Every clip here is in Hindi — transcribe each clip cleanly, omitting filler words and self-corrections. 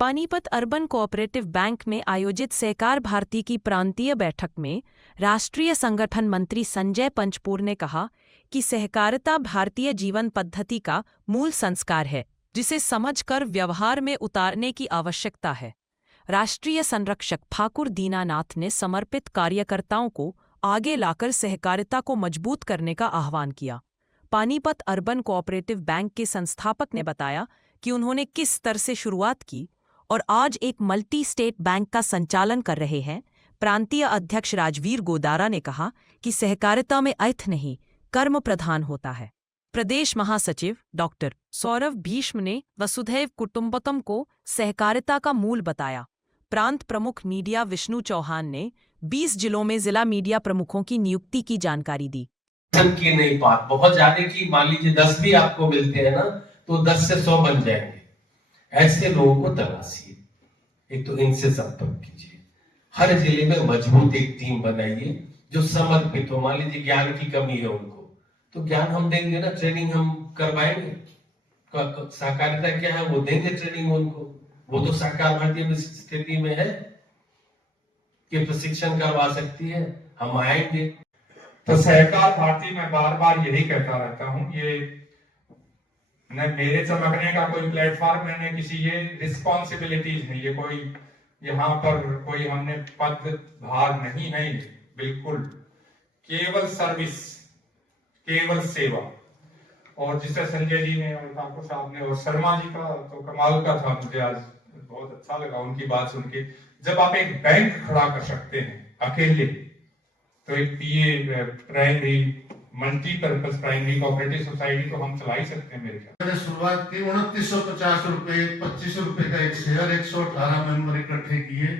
पानीपत अर्बन कोऑपरेटिव बैंक में आयोजित सहकार भारती की प्रांतीय बैठक में राष्ट्रीय संगठन मंत्री संजय पंचपोर ने कहा कि सहकारिता भारतीय जीवन पद्धति का मूल संस्कार है, जिसे समझकर व्यवहार में उतारने की आवश्यकता है। राष्ट्रीय संरक्षक ठाकुर दीनानाथ ने समर्पित कार्यकर्ताओं को आगे लाकर सहकारिता को मजबूत करने का आह्वान किया। पानीपत अर्बन कोऑपरेटिव बैंक के संस्थापक ने बताया कि उन्होंने किस स्तर से शुरुआत की और आज एक मल्टी स्टेट बैंक का संचालन कर रहे हैं। प्रांतीय अध्यक्ष राजवीर गोदारा ने कहा कि सहकारिता में अर्थ नहीं, कर्म प्रधान होता है। प्रदेश महासचिव डॉक्टर सौरभ भीष्म ने वसुधैव कुटुंबकम को सहकारिता का मूल बताया। प्रांत प्रमुख मीडिया विष्णु चौहान ने 20 जिलों में जिला मीडिया प्रमुखों की नियुक्ति की जानकारी दी। की नहीं बात बहुत ज्यादा की, मान लीजिए 10 भी आपको मिलते हैं ना, तो 10 से 100 बन जाएंगे। ऐसे लोगों को तलाशिए, एक तो इनसे संपर्क कीजिए। हर जिले में मजबूत एक टीम बनाइए जो समर्पित हो। मान लीजिए ज्ञान की कमी है उनको, तो ज्ञान हम देंगे ना, ट्रेनिंग हम करवाएंगे। सहकारिता क्या है वो देंगे ट्रेनिंग उनको। वो तो सहकार भारती स्थिति में है कि प्रशिक्षण करवा सकती है, हम आएंगे। तो सहकार भारती में बार बार यही कहता रहता हूं, ये न मेरे चमकने का कोई प्लेटफॉर्म है, न किसी ये रिस्पॉन्सिबिलिटीज है, ये कोई यहाँ पर कोई हमने पद भार नहीं है, बिल्कुल केवल सर्विस, केवल सेवा। और जिसे संजय जी ने और ठाकुर साहब ने और शर्मा जी का तो कमाल का था, मुझे आज बहुत अच्छा लगा उनकी बात सुन के। जब आप एक बैंक खड़ा कर सकते हैं अकेले, तो एक PA primary multipurpose primary cooperative society को हम चला ही सकते हैं। मेरे ख्याल मैंने शुरुआत की 2950 रुपए, 25 रुपए का एक शेयर, 118 मेंबर इकट्ठे किए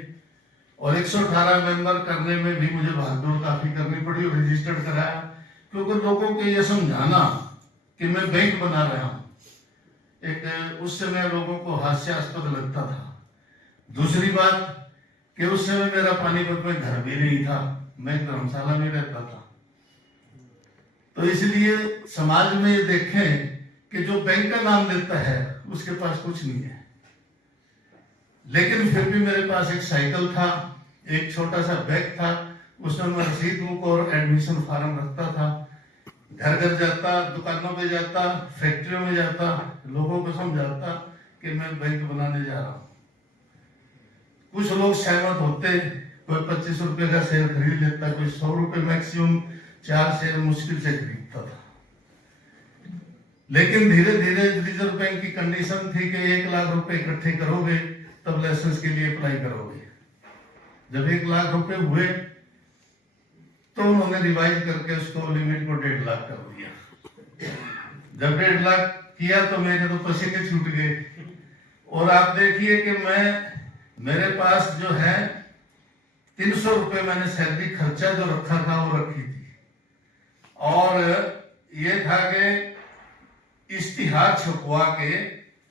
और 118 मेंबर करने में भी मुझे भागदौड़ काफी करनी पड़ी और रजिस्टर्ड कराया, क्योंकि लोगों को यह समझाना कि मैं बैंक बना रहा हूं, एक उस समय लोगों को हास्यास्पद लगता था। दूसरी बात कि उस समय मेरा पानीपत में घर भी नहीं था, मैं धर्मशाला में रहता था। तो इसलिए समाज में ये देखें कि जो बैंक का नाम लेता है उसके पास कुछ नहीं है, लेकिन फिर भी मेरे पास एक साइकिल था, एक छोटा सा बैग था, उसमें मैं रसीद बुक और एडमिशन फॉर्म रखता था। घर घर जाता, दुकानों पे जाता, फैक्ट्रियों में जाता, लोगों को समझाता कि मैं बैंक बनाने जा रहा हूं। कुछ लोग सहमत होते, कोई 25 रुपए का शेयर खरीद लेता, कोई 100 रुपए, मैक्सिमम 4 शेयर मुश्किल से खरीदता था। लेकिन धीरे धीरे रिजर्व बैंक की कंडीशन थी कि 1 लाख रुपए इकट्ठे करोगे तब लाइसेंस के लिए अप्लाई करोगे। जब 1 लाख रुपए हुए तो उन्होंने रिवाइज करके उसको लिमिट को 1.5 लाख कर दिया। जब 1.5 लाख किया तो मेरे तो पसीने छूट गए। और आप देखिए कि मेरे पास जो है 300 रुपए मैंने सैलरी खर्चा जो रखा था वो रखी थी, और ये था कि इश्तिहार छपवा के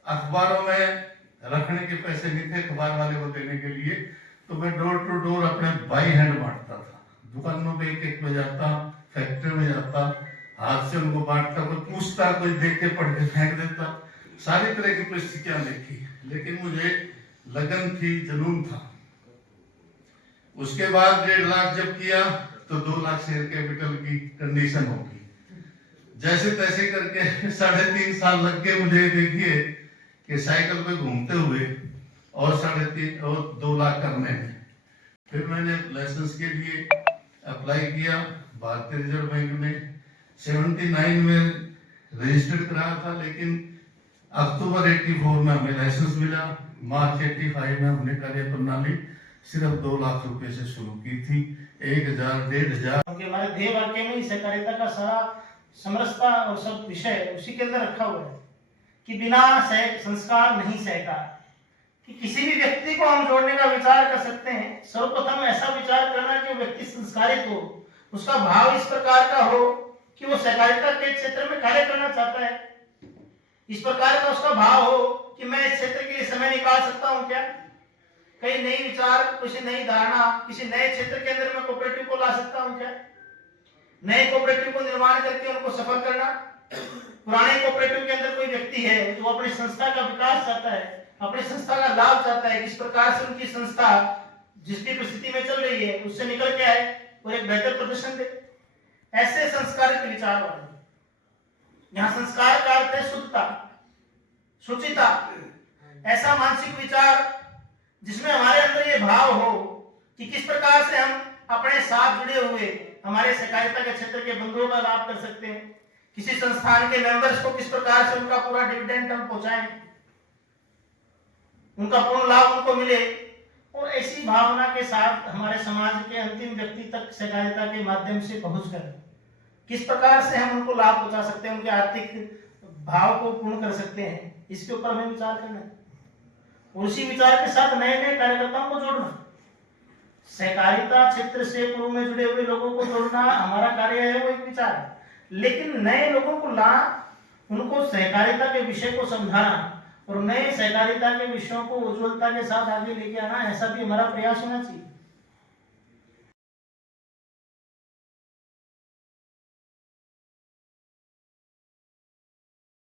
अखबारों में रखने के पैसे नहीं थे अखबार वाले को देने के लिए, तो मैं डोर टू डोर अपने बाई हैंड बांटता था। दुकानों पे एक एक में जाता, फैक्ट्री में जाता, हाथ से उनको बांटता, कोई पूछता, कोई देख के पढ़ के फेंक देता। सारी तरह की परिस्थितियां देखी, लेकिन मुझे लगन थी, जुनून था। उसके बाद 1.5 लाख जब किया तो 2 लाख शेयर कैपिटल की कंडीशन होगी। जैसे तैसे करके 3.5 साल लग गए मुझे, देखिए कि साइकिल पे घूमते हुए और 3.5 और 2 लाख करने में। फिर मैंने लाइसेंस के लिए अप्लाई किया भारतीय रिजर्व बैंक में। 79 में रजिस्टर्ड कराया था, लेकिन अक्टूबर 84 में हमें लाइसेंस मिला। मार्च 85 में हमने कार्य प्रणाली सिर्फ 2 लाख रुपए से शुरू की थी, 1000, 1500। हमारे ध्येय वाक्य में सहकारिता का सारा समरसता और सब विषय उसी के अंदर रखा हुआ है कि बिना संस्कार नहीं सहकार। कि किसी भी व्यक्ति को हम जोड़ने का विचार कर सकते हैं, सर्वप्रथम ऐसा विचार करना कि वो व्यक्ति संस्कारित हो, उसका भाव इस प्रकार का हो कि वो सहकारिता के क्षेत्र में कार्य करना चाहता है, इस प्रकार का उसका भाव हो कि मैं इस क्षेत्र के लिए समय निकाल सकता हूं क्या, कई नई विचार, किसी नई धारणा, किसी नए क्षेत्र के अंदर मैं कोऑपरेटिव को ला सकता हूं क्या, नए कोऑपरेटिव को निर्माण करके उनको सफल करना। पुराने कोऑपरेटिव के अंदर कोई व्यक्ति है जो अपनी संस्था का विकास चाहता है, अपनी संस्था का लाभ चाहता है, किस प्रकार से उनकी संस्था जिस भी परिस्थिति में चल रही है उससे निकल के आए और एक बेहतर प्रदर्शन दे। ऐसे संस्कार के विचार वाले, यहाँ संस्कार का अर्थ है शुद्धता, शुचिता, ऐसा मानसिक विचार जिसमें हमारे अंदर ये भाव हो कि किस प्रकार से हम अपने साथ जुड़े हुए हमारे सहकारिता के क्षेत्र के बंधुओं का लाभ कर सकते हैं, किसी संस्थान के मेंबर्स को किस प्रकार से उनका पूरा डिविडेंड हम पहुंचाएं, उनका पूर्ण लाभ उनको मिले, और ऐसी भावना के साथ हमारे समाज के अंतिम व्यक्ति तक सहकारिता के माध्यम से पहुंचकर किस प्रकार से हम उनको लाभ पहुंचा सकते हैं, उनके आर्थिक भाव को पूर्ण कर सकते हैं, इसके ऊपर हमें विचार करना है। और उसी विचार के साथ नए नए कार्यकर्ताओं को जोड़ना, सहकारिता क्षेत्र से पूर्व में जुड़े हुए लोगों को जोड़ना हमारा कार्य है, वो एक विचार है। लेकिन नए लोगों को ला, उनको सहकारिता के विषय को समझाना और नए सहकारिता के विषयों को उज्ज्वलता के साथ आगे लेके आना, ऐसा भी हमारा प्रयास होना चाहिए।